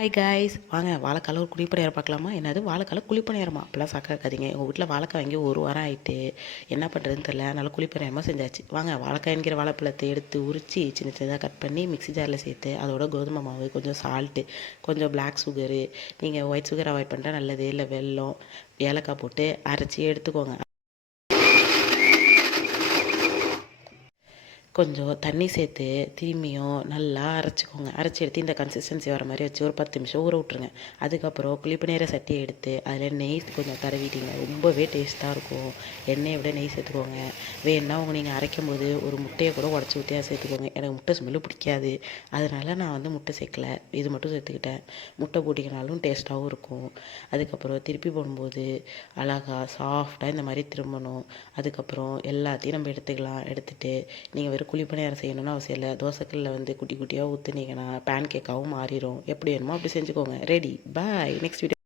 Hi guys, வாங்க வாழைக்கால ஒரு குழிப்பணியாரம் பார்க்கலாமா? என்னது வாழைக்கால குழிப்பணியாரமா? அப்போல்லாம் சாக்காதீங்க. எங்கள் வீட்டில் வாழைக்காய் வாங்கி ஒரு வாரம் ஆகிட்டு என்ன பண்ணுறதுன்னு தெரில. அதனால் குழிப்பணியாரமாக செஞ்சாச்சு. வாங்க வாழைக்காய்ங்கிற வாழைப்பழத்தை எடுத்து உரித்து சின்ன சின்னதாக கட் பண்ணி மிக்ஸி ஜாரில் சேர்த்து அதோட கோதுமை மாவு, கொஞ்சம் சால்ட்டு, கொஞ்சம் பிளாக் சுகரு, நீங்கள் ஒயிட் சுகர் அவாய்ட் பண்ணுறா நல்லது, இல்லை வெல்லம், ஏலக்காய் போட்டு அரைச்சி எடுத்துக்கோங்க. கொஞ்சம் தண்ணி சேர்த்து திரும்பியும் நல்லா அரைச்சிக்கோங்க. அரைச்சி எடுத்து இந்த கன்சிஸ்டன்சி வர மாதிரி வச்சு ஒரு 10 நிமிஷம் ஊற விட்ருங்க. அதுக்கப்புறம் குழிப்பணியார சட்டியை எடுத்து அதில் நெய் கொஞ்சம் தடவிட்டிங்க. ரொம்பவே டேஸ்ட்டாக இருக்கும். எண்ணெயை விட நெய் சேர்த்துக்கோங்க. வேணுன்னா நீங்கள் அரைக்கும் போது ஒரு முட்டையை கூட உடச்சி ஊற்றியாக சேர்த்துக்கோங்க. எனக்கு முட்டை ஸ்மெல்லு பிடிக்காது, அதனால் நான் முட்டை சேர்க்கலை, இது மட்டும் சேர்த்துக்கிட்டேன். முட்டை போட்டிங்கனாலும் டேஸ்ட்டாகவும் இருக்கும். அதுக்கப்புறம் திருப்பி போடும்போது அழகாக சாஃப்டாக இந்த மாதிரி திரும்பணும். அதுக்கப்புறம் எல்லாத்தையும் நம்ம எடுத்துக்கலாம். எடுத்துகிட்டு நீங்கள் வெறும் குழிப்பணியாரம் செய்யணும்னு அவசியம் இல்லை. தோசைக்கல்லில் குட்டி குட்டியாக ஊற்றுனீங்கன்னா பேன் கேக்காகவும் மாறிடும். எப்படி வேணுமோ அப்படி செஞ்சுக்கோங்க. ரெடி. பாய். Next video.